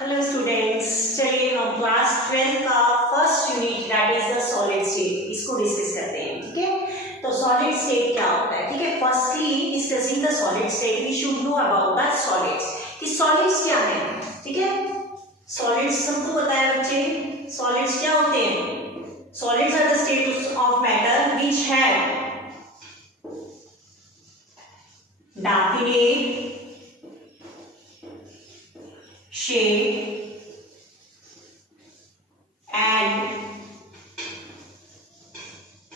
Hello students, चलिए हम class 12 का first unit that is the solid state इसको डिस्कस करते हैं। ठीक है, तो सॉलिड स्टेट क्या होता है? ठीक है, firstly discussing the solid state we should know about the solids कि सॉलिड्स क्या है। ठीक है, सॉलिड्स सबको पता है बच्चे, सॉलिड्स क्या होते हैं? Solids are the states of matter which have definite shape and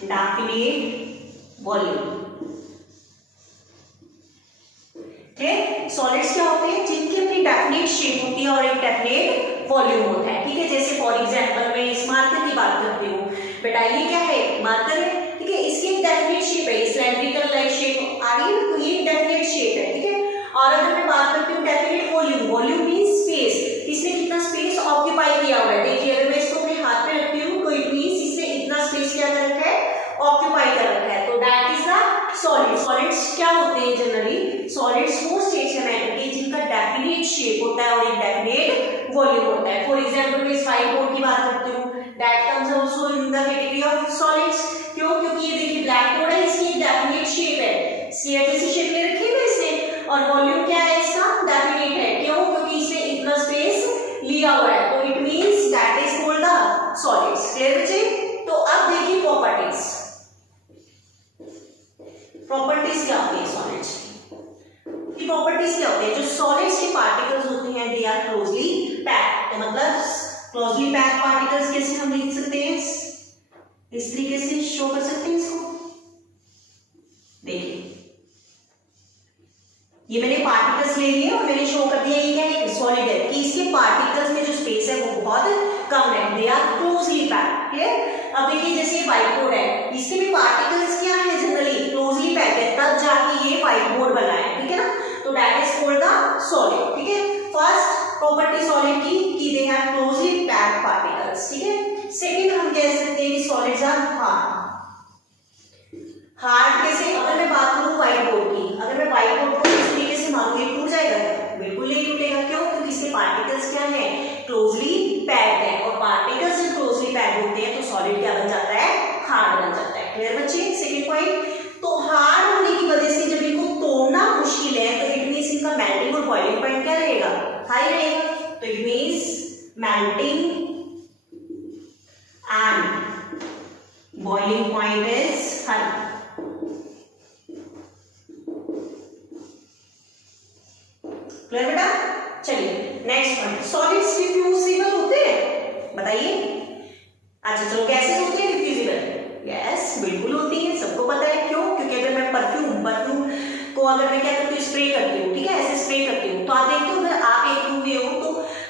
definite volume। ठीक, सॉलिड्स क्या होते हैं? जिनकी अपनी डेफिनेट शेप होती है और एक डेफिनेट वॉल्यूम होता है। ठीक है, जैसे फॉर एग्जांपल मैं इस मार्कर की बात करती हूँ, बेटा ये क्या है? मार्कर है। ठीक है, इसकी एक डेफिनेट शेप है, सिलेंड्रिकल लाइक शेप आ रही है, तो ये एक डेफिनेट शेप है। ठीक है, और अगर मैं बात करती हूँ definite volume, volume means space, इसने कितना स्पेस ऑक्यूपाई किया हुआ है। देखिए अगर मैं इसको अपने हाथ में रखती हूँ तो इट मींस इसने इतना स्पेस क्या कर रखा है? ऑक्यूपाई कर रखा है। तो that is the solid. Solids क्या होते हैं जनरली? सॉलिड्स वो स्टेट्स हैं मैटर के जिनका डेफिनेट शेप होता है और एक डेफिनेट वॉल्यूम होता है। फॉर एग्जांपल मैं इस व्हाइट बोर्ड की बात करती हूँ, that comes also in the category of solids. क्यों? क्योंकि ये देखिए ब्लैक बोर्ड है, इसकी एक डेफिनेट शेप है, स्फीयर जैसी शेप में रखी है इसने, और वॉल्यूम क्या है इसका? डेफिनेट है। क्यों? क्योंकि इसने इतना स्पेस लिया हुआ है, तो it means that is called the solids. Clear बच्चे? तो अब देखिए प्रॉपर्टीज। प्रॉपर्टीज क्या होती है सॉलिड्स की? प्रॉपर्टीज क्या होती है? जो सॉलिड्स के पार्टिकल्स होते हैं दे आर क्लोजली पैक्ड। तो मतलब क्लोजली पैक्ड पार्टिकल्स कैसे हम लिख सकते हैं? इस तरीके से शो कर सकते हैं इसको। देखिए ये मैंने पार्टिकल्स ले लिए और मैंने शो कर दिया ये क्या है? सॉलिड है, कि इसके पार्टिकल्स में जो स्पेस है वो बहुत कम है, they are closely packed. Clear? अब देखिए जैसे ये व्हाइट बोर्ड है, इसके भी पार्टिकल्स क्या है? जनरली क्लोजली पैक्ड है, तब जाके ये व्हाइट बोर्ड बना है। ठीक है ना, तो that is called the solid. ठीक है, फर्स्ट प्रॉपर्टी सॉलिड की कि they have closely packed particles. ठीक है, सेकंड हम कह सकते हैं कि सॉलिड्स आर हार्ड। हार्ड कैसे? अगर मैं बात करूं व्हाइट बोर्ड की, अगर मैं व्हाइट बोर्ड को इस तरीके से मारूंगी, टूट जाएगा क्या? बिल्कुल नहीं टूटेगा। क्यों? क्योंकि इसके पार्टिकल्स क्या है? क्लोजली पैक्ड है, और पार्टिकल्स जब क्लोजली पैक्ड होते हैं तो सॉलिड क्या बन जाता है? हार्ड बन जाता है। क्लियर बच्चे? सेकंड पॉइंट, तो हार्ड होने की वजह से जब इनको तोड़ना मुश्किल है तो इट मींस इनका मेल्टिंग और बॉइलिंग पॉइंट क्या रहेगा? हाई रहेगा। तो it means melting and boiling point is high. Clear बेटा? चलिए नेक्स्ट पॉइंट, सॉलिड्स डिफ्यूजिबल होते हैं? बताइए। अच्छा चलो, कैसे होते हैं डिफ्यूजिबल? यस, बिल्कुल होती है, सबको पता है। क्यों? क्योंकि अगर मैं परफ्यूम को अगर मैं क्या करती हूँ? स्प्रे करती हूँ। ठीक है, ऐसे स्प्रे करती हूँ, तो आप देखते हो अगर आप एक रूम में हो तो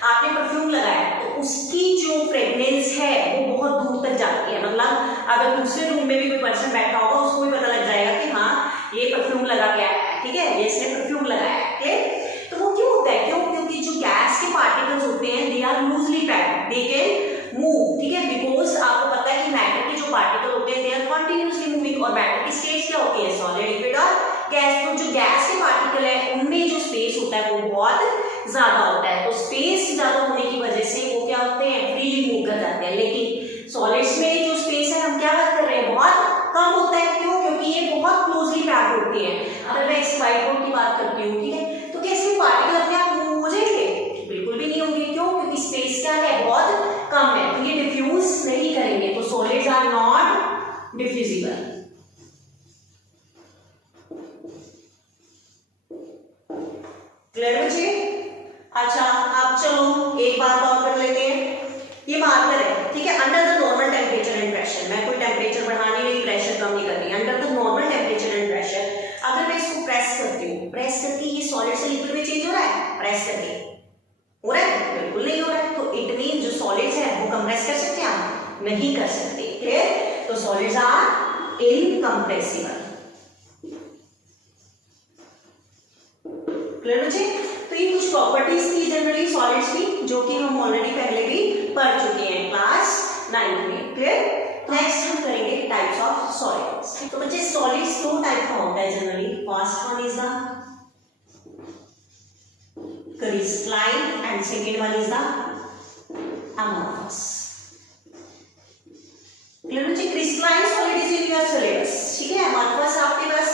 आपने परफ्यूम लगाया तो उसकी जो फ्रेग्रेंस है वो बहुत दूर तक जाती है। मतलब अगर दूसरे रूम में भी कोई पर्सन बैठा होगा उसको भी पता लग जाएगा कि हाँ ये परफ्यूम लगा के आया है। ठीक है, ये इसने परफ्यूम लगाया है। ठीक, तो वो क्यों होता है? क्यों? क्योंकि जो गैस के पार्टिकल्स होते हैं they are loosely packed, they can move. ठीक है, बिकॉज आपको पता है कि मैटर के जो पार्टिकल होते हैं दे आर कंटिन्यूअसली मूविंग, और मैटर की स्टेज क्या होती है? सॉलिड, लिक्विड और गैस। तो जो गैस के पार्टिकल है उनमें जो स्पेस होता है वो बहुत ज्यादा होता है, तो स्पेस ज्यादा होने की वजह से वो क्या होते हैं? फ्रीली मूव कर जाते हैं। लेकिन सॉलिड्स में जो स्पेस है हम क्या बात कर रहे हैं? बहुत कम होता है। क्यों? क्योंकि ये बहुत क्लोजली पैक्ड होती है। अगर मैं इस व्हाइट बोर्ड की बात करती हूँ, ठीक है, तो क्या इसमें पार्टिकल अपने आप मूव हो जाएंगे? बिल्कुल भी नहीं होंगे। क्यों? क्योंकि स्पेस क्या है? बहुत कम है, तो ये डिफ्यूज नहीं करेंगे। तो solids are not diffusible. Clear बच्चे? अच्छा अब चलो एक बात और कर लेते हैं। ये मार्कर है, ठीक है, under the normal temperature and pressure. मैं कोई टेम्परेचर बढ़ानी नहीं, प्रेशर कम नहीं करनी, under the normal temperature and pressure अगर मैं इसको प्रेस करती हूँ, प्रेस करके ये सॉलिड से लिक्विड में चेंज हो रहा है? प्रेस करके हो रहा है? बिल्कुल नहीं हो रहा है। तो इट मीन जो सॉलिड्स है वो कंप्रेस कर सकते हैं? आप नहीं कर सकते। क्लियर? तो सॉलिड्स आर इनकंप्रेसिबल। क्लियर बच्चे? तो ये कुछ प्रॉपर्टीज थी जनरली सॉलिड्स की, जो कि हम ऑलरेडी पहले भी पढ़ चुके हैं क्लास 9 में। क्लियर? नेक्स्ट हम करेंगे टाइप्स ऑफ सॉलिड्स। तो बच्चे सॉलिड्स दो टाइप का होता है generally. First one is the crystalline and second one is the amorphous. Clear बच्चे? Crystalline solid is in your syllabus, ठीक है। amorphous आपके पास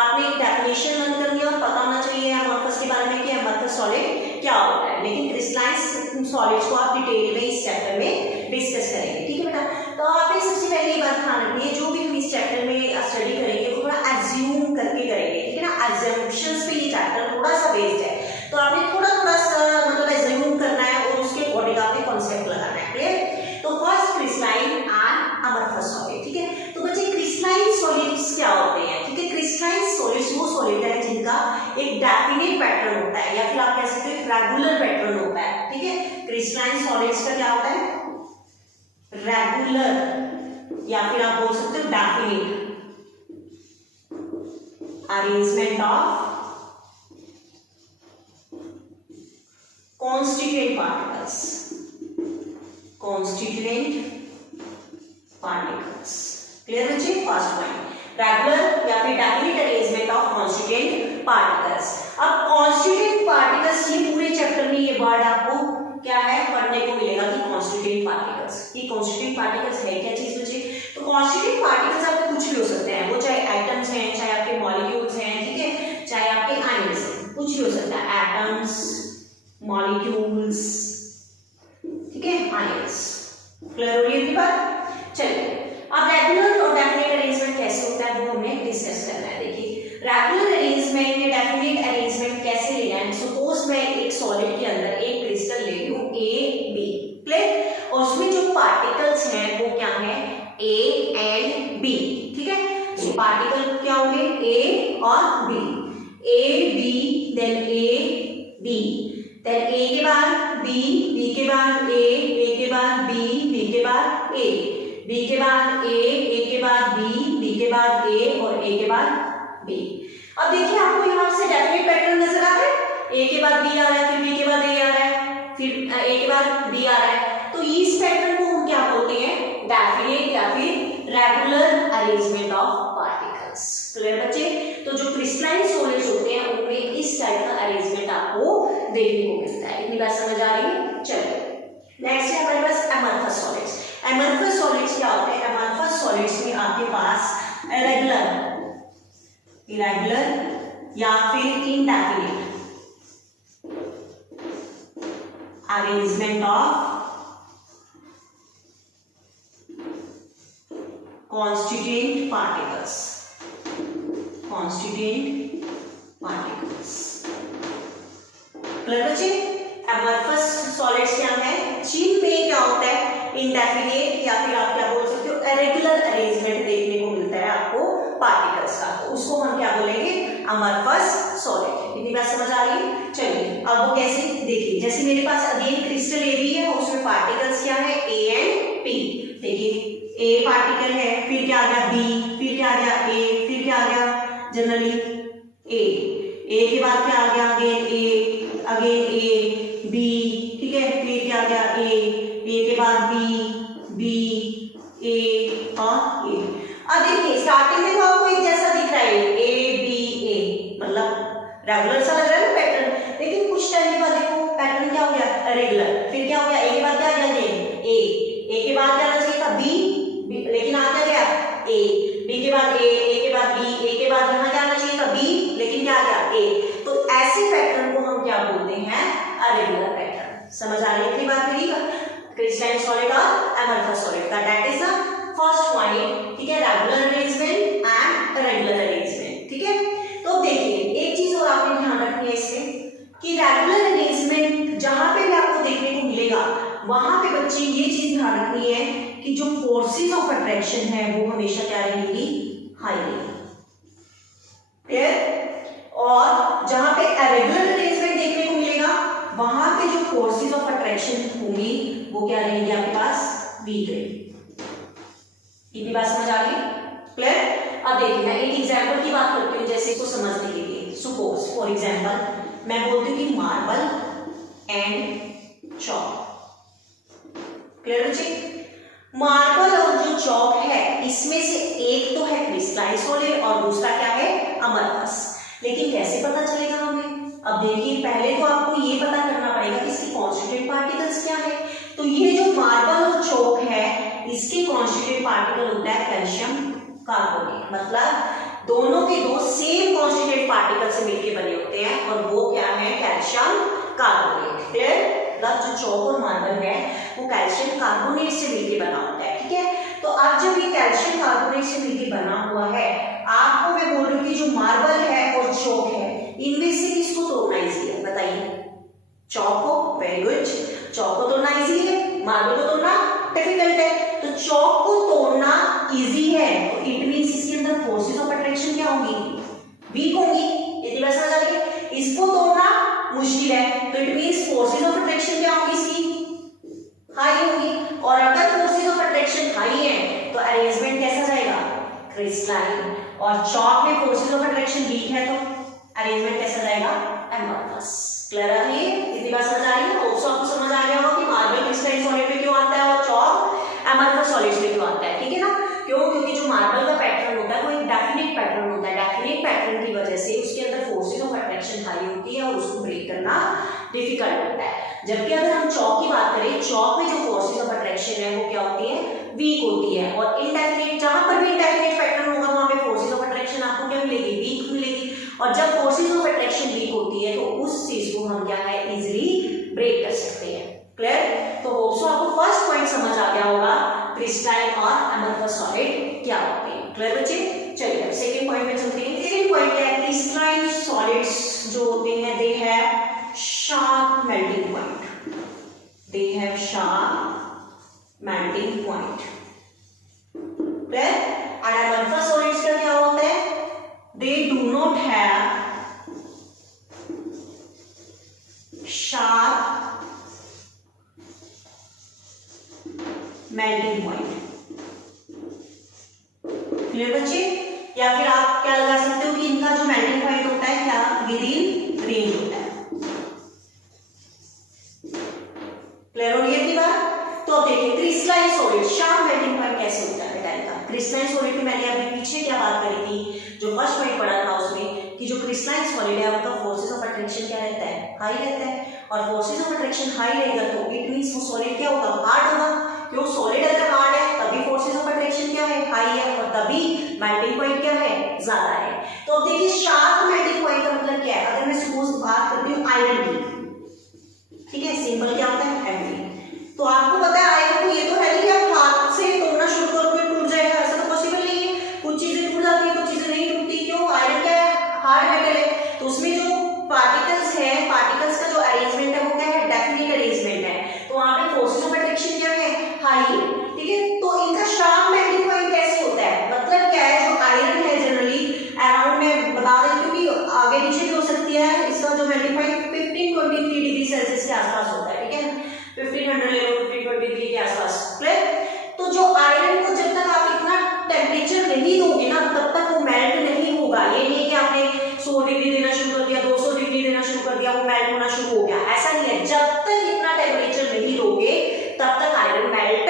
आपने एक डेफिनेशन लर्न कर लिया और पता होना चाहिए amorphous के बारे में कि amorphous सॉलिड क्या होता है, लेकिन क्रिस्टलाइन सॉलिड्स को आप डिटेल में इस चैप्टर में डिस्कस करेंगे, ठीक है बेटा। तो आपने सबसे पहले ये बात ध्यान रखनी है, जो भी हम इस चैप्टर में स्टडी करेंगे वो थोड़ा एज्यूम करके करेंगे, ठीक है ना। एज्यूम्पशंस पे ये चैप्टर थोड़ा सा बेस्ड है, तो आपने थोड़ा सा मतलब एज्यूम करना है और उसके अकॉर्डिंग आपने कॉन्सेप्ट लगाना है, क्लियर। तो first crystalline and amorphous solid, ठीक है। तो बच्चे क्रिस्टलाइन सॉलिड्स क्या होते हैं, ठीक है। क्रिस्टलाइन सॉलिड्स वो सॉलिड है जिनका एक डेफिनेट पैटर्न होता है, या फिर आप कह सकते हो एक रेगुलर पैटर्न होता है, ठीक है। क्रिस्टलाइन सॉलिड्स का क्या होता है, रेगुलर, या फिर आप बोल सकते हो definite arrangement of constituent particles, clear बच्चे। फर्स्ट पॉइंट रेगुलर या फिर definite arrangement of constituent particles. अब कॉन्स्टिट्यूएंट पार्टिकल्स, ये पूरे चैप्टर में ये वर्ड आपको क्या है पढ़ने को मिलेगा कि कॉन्स्टिट्यूएंट पार्टिकल्स। ये कॉन्स्टिट्यूएंट पार्टिकल्स है क्या चीज बच्चे? तो कॉन्स्टिट्यूएंट पार्टिकल्स आपके कुछ भी हो सकते हैं, वो चाहे एटम्स हैं, चाहे आपके मॉलिक्यूल्स हैं, ठीक है, चाहे आपके आयंस हैं, कुछ भी हो सकता है, एटम्स, मॉलिक्यूल्स, ठीक है, आयंस। क्लियर हो रही है बात? चलिए अब रेगुलर और डेफिनेट अरेंजमेंट कैसे होता है वो हमें डिस्कस करना है। देखिए रेगुलर अरेंजमेंट या डेफिनेट अरेंजमेंट कैसे लेना है। सपोज मैं एक सॉलिड के अंदर एक क्रिस्टल ले लूं ए बी, क्लियर, और उसमें जो पार्टिकल्स हैं वो क्या है, ए एंड बी, ठीक है। सो पार्टिकल क्या होंगे, ए और B, A B then A B, then A के बाद बी, बी के बाद ए के बाद बी, बी के बाद ए, बी के बाद ए के बाद बी के बाद ए और ए के बाद बी। अब देखिए आपको यहाँ से डेफिनेट पैटर्न नजर आ रहा है, ए के बाद बी आ रहा है, फिर बी के बाद ए आ रहा है, फिर ए के बाद बी आ रहा है। तो इस पैटर्न को हम क्या बोलते हैं, डेफिनेट या फिर regular arrangement of particles. Clear बच्चे? तो जो क्रिस्टलाइन सॉलिड्स होते हैं उनमें इस टाइप का अरेंजमेंट आपको देखने को मिलता है। इतनी बात समझ आ रही है? चलिए नेक्स्ट है हमारे पास amorphous सॉलिड्स। amorphous सॉलिड्स क्या होते हैं? amorphous सॉलिड्स में आपके पास इरेगुलर या फिर indefinite arrangement of constituent particles, clear बच्चे? amorphous सॉलिड्स क्या है, जिनमें क्या होता है इंडेफिनेट या फिर आप क्या बोल सकते हो इरेगुलर अरेंजमेंट देखने को मिलता है आपको पार्टिकल्स का, तो उसको हम क्या बोलेंगे, amorphous सॉलिड। इतनी बात समझ आ रही है? चलिए अब वो कैसे, देखिए जैसे मेरे पास अगेन क्रिस्टल ए बी है, उसमें पार्टिकल्स क्या है, ए एंड पी। देखिए ए पार्टिकल है, फिर क्या आ गया बी, फिर क्या आ गया ए, फिर क्या आ गया जनरली ए के बाद क्या आ गया अगेन ए बी, ठीक है, फिर क्या आ गया ए के बाद बी ए और ए। अब देखिए स्टार्टिंग में तो आपको एक जैसा दिख रहा है ए बी ए, मतलब रेगुलर सा लग रहा है ना पैटर्न, लेकिन कुछ टाइम के बाद देखो पैटर्न क्या हो गया रेगुलर, फिर क्या हो गया ए के बाद क्या आ गया ए के बाद क्या आना चाहिए था बी, लेकिन आ क्या गया ए, बी के बाद ए के बाद बी, ए के बाद यहाँ क्या आना चाहिए था बी, लेकिन क्या आ गया ए। तो ऐसे पैटर्न को हम क्या बोलते हैं, अरेगुलर पैटर्न। समझ आ रही है बात मेरी? क्रिस्टलाइन सॉलिड और amorphous सॉलिड का that is the first point, ठीक है, regular arrangement and irregular arrangement, ठीक है। तो देखिए एक चीज और आपने ध्यान रखनी है इसमें कि रेगुलर अरेंजमेंट जहां पे भी आपको देखने को मिलेगा वहां पे बच्चे ये चीज ध्यान रखनी है कि जो फोर्सेस ऑफ अट्रैक्शन है वो हमेशा क्या रहेगी, हाई रहेगी, क्लियर। और जहां पे इरेगुलर अरेंजमेंट देखने को मिलेगा वहां पे जो फोर्सेस ऑफ अट्रैक्शन होंगी वो क्या रहेंगी आपके पास, वीक रहेगी। इतनी बात समझ आ गई, क्लियर। अब देखिए मैं एक एग्जांपल की बात करती हूँ जैसे इसको समझने के लिए। सपोज फॉर एग्जांपल मैं बोलती हूँ कि मार्बल एंड चॉक, क्लियर बच्चे? मार्बल और जो चॉक है इसमें से एक तो है क्रिस्टलाइन सॉलिड और दूसरा क्या है, amorphous। लेकिन कैसे पता चलेगा हमें अब देखिए पहले तो आपको ये पता करना पड़ेगा कि इसके कॉन्स्टिट्यूएंट पार्टिकल्स क्या है। तो ये जो मार्बल और चौक है इसके कॉन्स्टिट्यूएंट पार्टिकल होता है कैल्शियम कार्बोनेट, मतलब दोनों के दो सेम कॉन्स्टिट्यूएंट पार्टिकल से मिलकर बने होते हैं और वो क्या है कैल्शियम कार्बोनेट। क्लियर? मतलब जो चौक और मार्बल है वो कैल्शियम कार्बोनेट से मिलकर बना होता है। ठीक है, तो अब जब ये कैल्शियम कार्बोनेट से मिलकर बना हुआ है, आपको मैं बोल रही हूँ कि जो मार्बल है और चौक है इनमें से किसको तोड़ना इजी है? बताइए। चौक को, वेरी गुड, चौक को तोड़ना इजी है, मार्बल को तोड़ना डिफिकल्ट है। तो चौक को तोड़ना इजी है तो इट मींस इसके अंदर फोर्सेस ऑफ अट्रैक्शन क्या होंगी? वीक होंगी। इतनी बात समझ आ रही है? इसको तोड़ना मुश्किल है तो it means forces of attraction क्या होंगी? इसकी हाई होगी। और अगर फोर्सेस ऑफ अट्रैक्शन हाई है तो अरेंजमेंट कैसा जाएगा? क्रिस्टलाइन। और चौक में फोर्सेस ऑफ अट्रैक्शन वीक है तो अरेंजमेंट कैसा जाएगा? एमोर्फस। क्लियर है? ये इतनी बात समझ आ रही है? ऑल्सो आपको समझ आ गया होगा कि मार्बल क्रिस्टलाइन सॉलिड में क्यों आता है और चौक एमोर्फस सॉलिड्स में क्यों आता है। ठीक है ना? क्यों? क्योंकि जो मार्बल का पैटर्न होता है वो एक डेफिनेट पैटर्न होता है। डेफिनेट पैटर्न की वजह से उसके अंदर फोर्सेस ऑफ अट्रैक्शन हाई होती है और उसको ब्रेक करना डिफिकल्ट होता है। जबकि अगर हम चौक की बात करें, चौक में जो फोर्सेस ऑफ अट्रैक्शन है वो क्या होती है? वीक होती है। और इनडेफिनेट, जहां पर भी इनडेफिनेट पैटर्न होगा वहां पे फोर्सेस ऑफ अट्रैक्शन आपको क्या मिलेगी? वीक मिलेगी। और जब फोर्सेस ऑफ अट्रैक्शन वीक होती है तो उस चीज को हम क्या है? इजीली ब्रेक कर सकते हैं। क्लियर? तो होप्स आपको फर्स्ट पॉइंट समझ आ गया होगा क्रिस्टलाइन और एमोर्फस सॉलिड क्या होते हैं। क्लियर बच्चे? चलिए अब सेकंड पॉइंट पे चलते हैं। सेकंड पॉइंट क्या है? क्रिस्टलाइन सॉलिड्स जो होते हैं they have sharp melting point. They have sharp melting point. Clear? And amorphous solids का क्या होता है? They do not have sharp melting point. Clear बच्चे? या फिर आप क्या लगा सकते हो कि इनका जो melting point होता है क्या विद इन रेंज होता है। क्लियर हो रही है बात? तो अब देखिए crystalline solid sharp melting point कैसे होता है टाइप का। क्रिस्टलाइन सॉलिड की मैंने अभी पीछे क्या बात करी थी, जो फर्स्ट पॉइंट पढ़ा था उसमें कि जो क्रिस्टलाइन सॉलिड है उसका फोर्सेस ऑफ अट्रैक्शन क्या रहता है? हाई रहता है। और फोर्सेस ऑफ अट्रैक्शन हाई रहेगा तो इट मींस वो सॉलिड क्या होगा? हार्ड होगा। क्यों? सॉलिड अगर हार्ड है तभी फोर्सेस ऑफ अट्रैक्शन क्या है? हाई है और तभी मेल्टिंग पॉइंट क्या है? ज्यादा है। तो अब देखिए शार्प मेल्टिंग पॉइंट का मतलब क्या है? अगर मैं सपोज बात करती हूँ आयरन की, ठीक है, सिंपल क्या होता है? एमडी। तो आपको पता है आयरन को ये तो है नहीं कि आप हाथ से तोड़ना शुरू करोगे टूट जाएगा, ऐसा तो पॉसिबल नहीं है। कुछ चीजें टूट जाती है, कुछ चीजें नहीं टूटती। क्यों? आयरन क्या है? हार्ड मेटल है। तो उसमें जो पार्टिकल्स है, पार्टिकल्स का जो अरेंजमेंट है वो क्या है? डेफिनेट अरेंजमेंट है। तो वहां पे फोर्सेस ऑफ अट्रैक्शन क्या है? हाई है। ठीक है, तो इनका शार्प मेल्टिंग पॉइंट कैसे होता है? मतलब क्या है? जो आयरन है जनरली अराउंड में बता दें क्योंकि आगे पीछे भी हो सकती है, इसका जो मेल्टिंग पॉइंट 1523 डिग्री सेल्सियस के आसपास होता है। ठीक है, 1500 ले लो, 1523 के आसपास। क्लियर? तो जो आयरन को जब तक आप इतना टेम्परेचर नहीं दोगे ना तब तक वो मेल्ट नहीं होगा। ये नहीं कि आपने 100 डिग्री देना शुरू कर दिया, 200 डिग्री देना शुरू कर दिया, वो मेल्ट होना शुरू हो गया, ऐसा नहीं है। जब तक इतना टेम्परेचर नहीं दोगे तब तक आयरन मेल्ट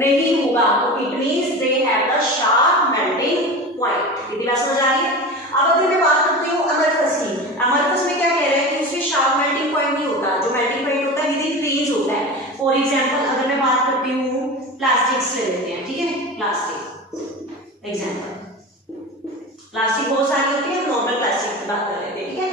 नहीं होगा। तो it means they have the sharp melting point. इतनी बात समझ आ रही है? अब अगर मैं बात करती हूँ अमरफस की, अमरफस में क्या कह रहे हैं कि उसमें शार्प मेल्टिंग पॉइंट नहीं होता। जो मेल्टिंग पॉइंट होता है विद इन रेंज होता है। फॉर एग्जांपल अगर मैं बात करती हूँ प्लास्टिक्स ले लेते हैं, ठीक है, प्लास्टिक एग्जांपल, प्लास्टिक बहुत सारी होती है, नॉर्मल प्लास्टिक की बात कर लेते हैं। ठीक है,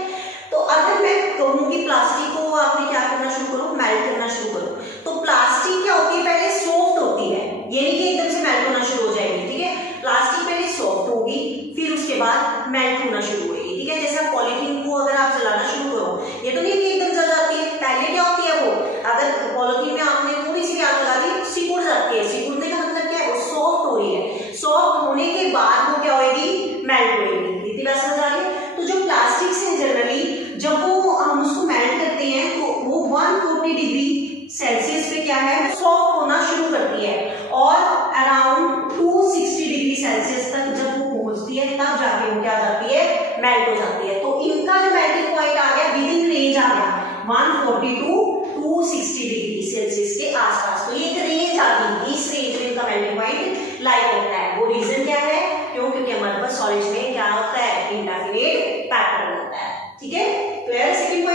तो अगर मैं कहूँ कि प्लास्टिक को आपने क्या करना शुरू करो? मेल्ट करना शुरू करो। तो प्लास्टिक क्या होती है? पहले सॉफ्ट होती है, ये नहीं कि एकदम से मेल्ट होना शुरू हो जाएगी। ठीक है, प्लास्टिक पहले सॉफ्ट होगी फिर उसके बाद मेल्ट होना शुरू होगी। ठीक है, जैसे पॉलीथीन को अगर आप जलाना शुरू करो, ये तो नहीं कि एकदम जल जाती है। पहले क्या होती है वो, अगर पॉलीथीन में आपने थोड़ी सी आग लगा दी सिकुड़ जाती है। सिकुड़ने का मतलब क्या है? वो सॉफ्ट हो रही है। सॉफ्ट होने के बाद वो क्या होगी? मेल्ट होगी। इतनी बात समझ आ रही है? तो जो प्लास्टिक्स है जनरली जब वो हम उसको मेल्ट करते हैं तो वो 140 डिग्री सेल्सियस पे क्या है? सॉफ्ट होना शुरू करती है और अराउंड 260 डिग्री सेल्सियस तक जब वो पहुंचती है तब जाके वो क्या जाती है? मेल्ट हो जाती है। तो इनका जो मेल्टिंग पॉइंट आ गया विद इन रेंज आ गया 140 टू 260 डिग्री सेल्सियस के आसपास। तो ये एक रेंज आ गई, इस रेंज में इनका मेल्टिंग पॉइंट लाई करता है। वो रीजन क्या है? क्योंकि हमारे पास सॉलिड्स में क्या होता है? इंडेफिनिट पैटर्न होता है। ठीक है, क्लियर? सेकंड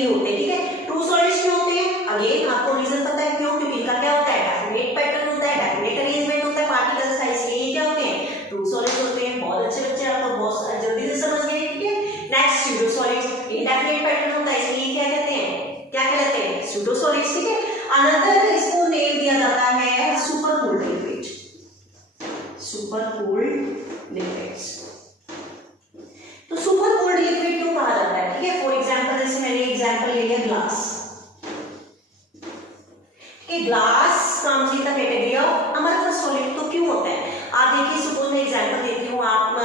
नहीं होते, ठीक है। ट्रू सॉलिड्स क्यों होते हैं, अगेन आपको रीजन पता है क्यों, क्योंकि इनका क्या होता है, डेफिनेट पैटर्न होता है, डेफिनेट अरेंजमेंट होता है पार्टिकल साइज के, ये क्या होते हैं, ट्रू सॉलिड्स होते हैं। बहुत अच्छे बच्चे, आप तो बहुत जल्दी से समझ गए, ठीक है। Next pseudo solids, indefinite pattern होता है, इसलिए क्या कहते हैं, क्या कहते हैं, स्यूडो सॉलिड्स, ठीक है। अनदर इसको नेम दिया जाता है super cooled liquid, super cooled liquids. तो सुपर कूल्ड लिक्विड क्यों कहा जाता है, ठीक है। फॉर एग्जांपल जैसे मैंने एग्जांपल ले लिया ग्लास, कि glass comes in the category of amorphous solid. तो क्यों होता है, आप देखिए, सपोज मैं एग्जांपल देती हूँ, आप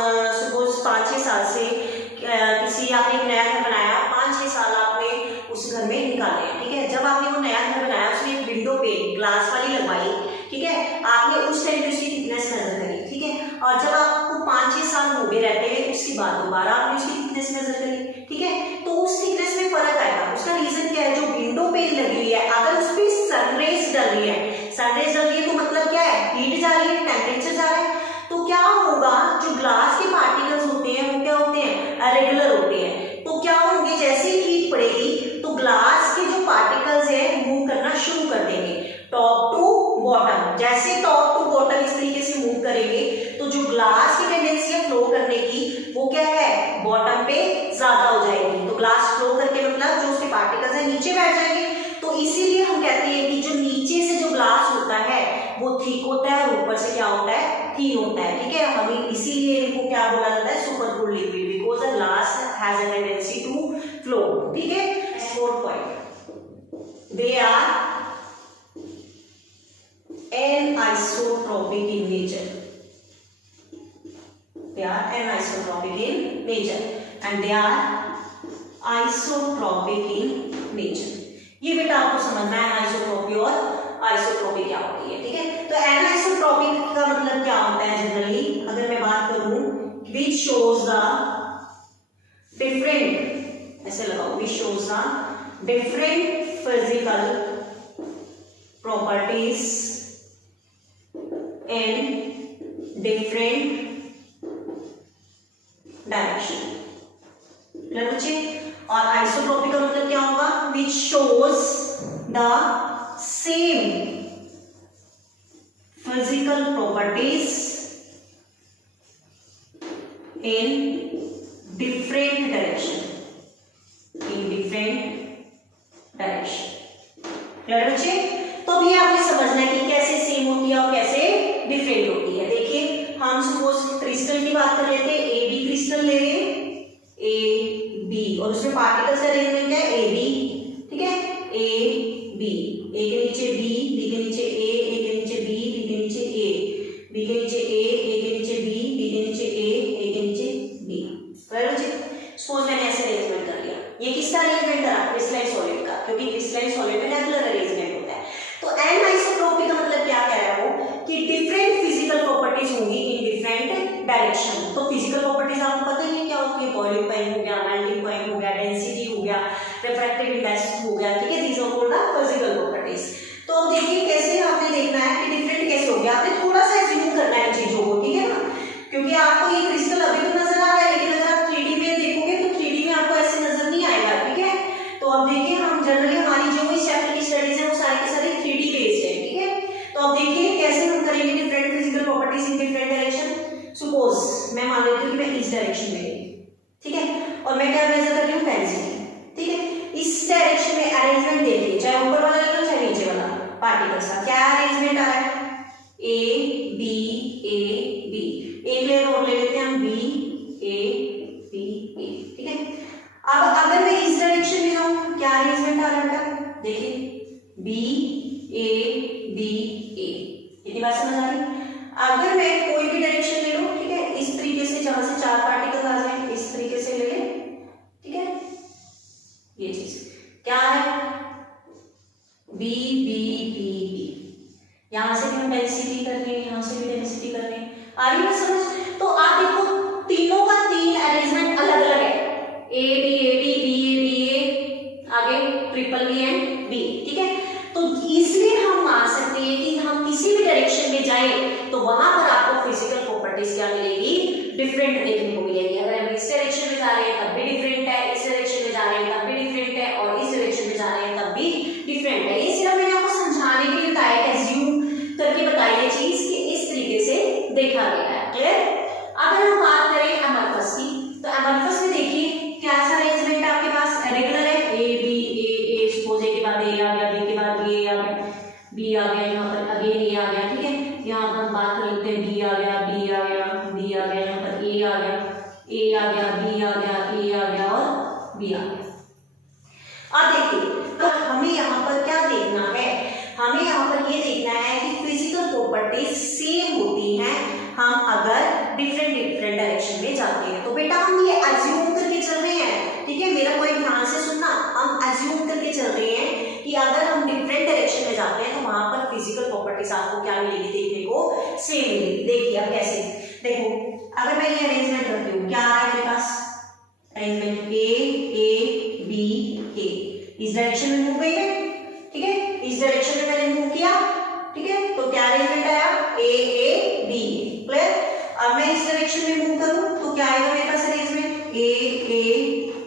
सपोज 5-6 साल से किसी आपने एक नया घर बनाया, 5-6 साल आपने उस घर में निकाले, ठीक है। जब आपने वो नया घर बनाया, उसमें एक विंडो पे ग्लास वाली लगवाई, ठीक है, आपने उस टाइम पे उसकी थिकनेस मेजर करी, ठीक है। और जब आपको 5-6 साल हो गए रहते हैं, उसके बाद दोबारा आपने उसकी थिकनेस मेजर करी, ठीक है, तो उस थिकनेस में फर्क आएगा। उसका रीजन क्या है, जो विंडो पे लगी हुई है, अगर उस पर सनरेज डल रही है, सनरेज डल रही है तो मतलब क्या है, हीट जा रही है, टेम्परेचर जा रहा है, तो क्या होगा, जो ग्लास के पार्टिकल्स होते हैं वो क्या होते हैं, रेगुलर होते हैं। तो क्या होंगे, जैसे ही हीट पड़ेगी तो ग्लास के जो पार्टिकल्स है मूव करना शुरू कर देंगे टॉप टू बॉटम। जैसे टॉप टू बॉटम इस तरीके से मूव करेंगे तो जो ग्लास की टेंडेंसी है फ्लो करने की, वो क्या है, बॉटम पे ज्यादा हो जाएगी। तो ग्लास फ्लो करके मतलब जो उसके पार्टिकल्स है नीचे बैठ जाएंगे। तो इसीलिए हम कहते हैं कि जो नीचे से जो ग्लास होता है वो थिक होता है और ऊपर से क्या होता है, थिन होता है, ठीक है। हमें इसीलिए इनको क्या बोला जाता है, super cooled liquid, because the glass has a tendency to flow, ठीक है। Fourth point, they are anisotropy in nature. They are anisotropy in nature and they are isotropic in nature. ये बेटा आपको समझना है anisotropy और आइसोट्रोपी क्या होती है, ठीक है। तो anisotropy का मतलब क्या होता है जनरली, अगर मैं बात करूं, which shows the different, ऐसे लगाओ, which shows the different physical properties in different direction, clear बच्चे। और आइसोट्रोपिक का मतलब क्या होगा, which shows the same physical properties in different direction, in different direction, clear बच्चे। तो अब ये आपने समझना है कि कैसे सेम होती है और कैसे डिफरेंट होती है। देखिए, हम सपोज क्रिस्टल की बात कर लेते हैं, ए बी क्रिस्टल ले रहे हैं, ए बी, और उसमें पार्टिकल्स का अरेंजमेंट है ए बी, ठीक है, ए बी, ए के नीचे बी के नीचे ए के नीचे बी के नीचे ए, बी के नीचे ए के नीचे बी के नीचे ए के नीचे बी, राइट बच्चे। सपोज मैंने ऐसे अरेंजमेंट कर लिया, ये किसका अरेंजमेंट करा, क्रिस्टलाइन सॉलिड का, क्योंकि क्रिस्टलाइन सॉलिड में रेगुलर अरेंजमेंट होता है। तो एनिसोट्रोपी का मतलब क्या कह रहा है वो, कि डिफरेंट फिजिकल प्रॉपर्टीज होंगी इन डिफरेंट डायरेक्शन। तो फिजिकल प्रॉपर्टीज आपको पता ही है क्या होती है, बॉइलिंग पॉइंट हो गया, मेल्टिंग पॉइंट हो गया, डेंसिटी हो गया, रिफ्रैक्टिव इंडेक्स हो गया, ठीक है, these are called the physical properties. तो अब देखिए कैसे आपने देखना है कि डिफरेंट कैसे हो गया, आपने थोड़ा सा एज्यूम करना है चीजों को, ठीक है ना, क्योंकि आपको ये क्रिस्टल अभी तो नजर आ रहा है, लेकिन अगर आप 3D में देखोगे तो 3D में आपको ऐसे नजर नहीं आएगा, ठीक है। तो अब देखिए, हम जनरली हमारी जो भी चैप्टर की स्टडीज है वो सारी की सारी 3D बेस्ड है, ठीक है। तो अब देखिए कैसे हम करेंगे different physical properties in different direction. Suppose मैं मान लेती हूँ कि मैं इस डायरेक्शन में गई, ठीक है, और मैं क्या मेजर कर रही हूँ, डेंसिटी, ठीक है। इस डायरेक्शन में अरेंजमेंट देखिए, चाहे ऊपर वाला ले लो चाहे नीचे वाला, पार्टिकल्स का क्या अरेंजमेंट आ रहा है, ए बी, एक लेयर और ले लेते हैं हम, बी ए, ठीक है। अब अगर मैं इस डायरेक्शन में जाऊं, क्या अरेंजमेंट आ रहा है बेटा, देखिए बी ए, इतनी बात समझ आ रही। अगर मैं कोई भी डायरेक्शन ले लूं, ठीक है, इस तरीके से, जहां से 4 पार्टिकल आ जाए, इस तरीके से ले लें, ठीक है, ये चीज क्या है, बी, यहां से भी हम डेंसिटी कर रहे हैं, यहां से भी डेंसिटी कर रहे हैं, आ रही है समझ। तो आप देखो तीनों का 3 अरेंजमेंट अलग अलग है, ए बी ए, आगे ट्रिपल बी एंड बी, ठीक है। तो इसलिए हम मान सकते हैं कि हम किसी भी डायरेक्शन में जाएं तो वहां पर आपको फिजिकल प्रॉपर्टीज क्या मिलेगी, डिफरेंट देखने को मिलेगी। अगर हम इस डायरेक्शन में जा रहे हैं तब भी डिफरेंट है, इस डायरेक्शन में जा रहे हैं तब भी डिफरेंट है, और इस बताया, एज्यूम करके बताइए चीज कि इस तरीके से देखा गया है। क्लियर? अगर हम बात करें अमरफस की, तो अमरफस में देखिए कैसा अरेंजमेंट है आपके पास, रेगुलर है, ए बी ए, सपोज ए के बाद ए आ गया, बी के बाद ए आ गया, बी आ गया, यहाँ पर अगेन ए आ गया। ठीक है, यहाँ पर हम बात कर लेते हैं बी आ गया, बी आ गया, बी आ गया, यहाँ पर ए आ गया, ए आ गया, बी आ गया, ए आ गया और बी आ गया। अब देखिए, तो हमें यहाँ पर क्या देखना है, हमें यहाँ पर ये देखना है कि फिजिकल प्रॉपर्टीज सेम होती हैं हम अगर डिफरेंट डिफरेंट डायरेक्शन में जाते हैं। तो बेटा हम ये अज्यूम करके चल रहे हैं, ठीक है, मेरा पॉइंट ध्यान से सुनना, हम अज्यूम करके चल रहे हैं कि अगर हम डिफरेंट डायरेक्शन में जाते हैं तो वहां पर फिजिकल प्रॉपर्टीज आपको क्या मिलेगी, देखने को सेम मिलेगी। देखिए अब कैसे, देखो अगर मैं ये अरेंजमेंट करती हूँ, क्या आ रहा है मेरे पास अरेंजमेंट, ए बी ए, इस डायरेक्शन में मूव गई है, ठीक है, इस डायरेक्शन में मैंने मूव किया, ठीक है, तो क्या अरेंजमेंट आया, ए बी ए। क्लियर? अब मैं इस डायरेक्शन में मूव करूं तो क्या आएगा मेरे पास अरेंजमेंट, ए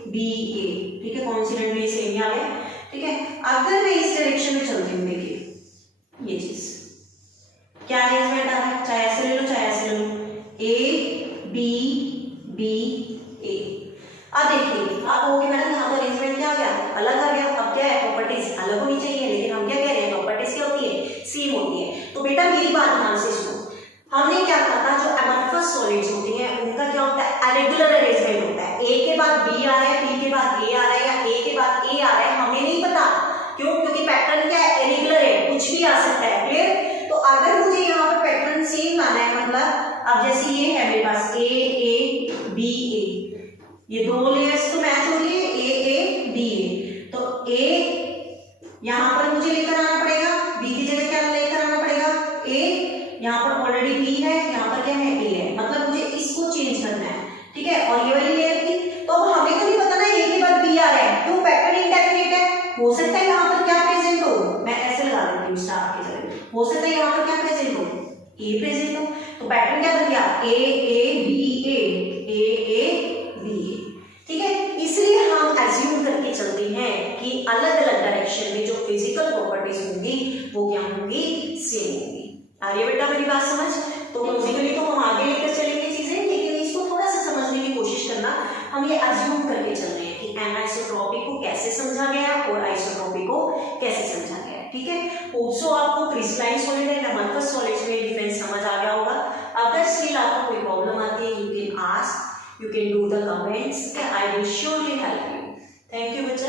बी ए, ठीक है, कॉन्सिडेंटली सेम ही आ गया। ठीक है, अगर मैं इस डायरेक्शन में चलती हूँ, देखिए ये चीज क्या अरेंजमेंट आ रहा है, चाहे ऐसे ले लो चाहे ऐसे ले लो, ए बी ए। अब देखिए, अब हो गया मैडम, यहाँ पर अरेंजमेंट क्या आ गया, अलग आ गया। अब क्या है, प्रॉपर्टीज अलग होनी चाहिए, लेकिन हम क्या कह रहे हैं, प्रॉपर्टीज क्या होती है, सेम होती है। तो बेटा मेरी बात ध्यान से सुनो, हमने क्या कहा था, जो अमरफस सॉलिड्स होती हैं उनका क्या होता है, इरेगुलर अरेंजमेंट होता है, ए के बाद बी आ रहा है, बी के बाद ए आ रहा है, या ए के बाद ए आ रहा है, हमें नहीं पता क्यों, क्योंकि पैटर्न क्या है, इरेगुलर है, कुछ भी आ सकता है। क्लियर? तो अगर मुझे यहाँ पर पैटर्न सेम लाना है, मतलब अब जैसे ये है मेरे पास ए बी ए, ये दो लेयर्स तो मैच हो रही है, ए बी ए, तो ए यहाँ पर मुझे लेकर आना पड़ेगा, बी की जगह क्या लेकर आना पड़ेगा, ए, यहाँ पर ऑलरेडी बी है, यहाँ पर क्या है, ए है, मतलब मुझे इसको चेंज करना है। ठीक है, और ये वाली लेयर थी, तो अब हमें तो नहीं पता ना ए के बाद बी आ रहा है, क्यों, पैटर्न इंडेफिनिट है, हो सकता है यहाँ पर क्या प्रेजेंट हो, मैं ऐसे लगा देती हूँ स्टार की जगह, हो सकता है यहाँ पर क्या प्रेजेंट हो, ए प्रेजेंट हो, तो पैटर्न क्या बन गया, ए बी ए बी ए। ठीक है, इसलिए हम एज्यूम करके चलते हैं कि अलग अलग डायरेक्शन में जो फिजिकल प्रॉपर्टीज होंगी वो क्या होंगी, सेम होंगी। आ रही है बेटा मेरी बात समझ? तो लॉजिकली तो हम आगे लेकर चलेंगे चीजें, लेकिन इसको थोड़ा सा समझने की कोशिश करना, हम ये एज्यूम करके चल रहे हैं कि एनाइसोट्रॉपी को कैसे समझा गया और आइसोट्रॉपी को कैसे समझा गया। ठीक है, ऑल्सो आपको crystalline solid and amorphous solids में डिफरेंस समझ आ गया होगा। अगर स्टिल आपको कोई प्रॉब्लम आती है, you can ask, you can do the comments, I will surely help you. Thank you बच्चा।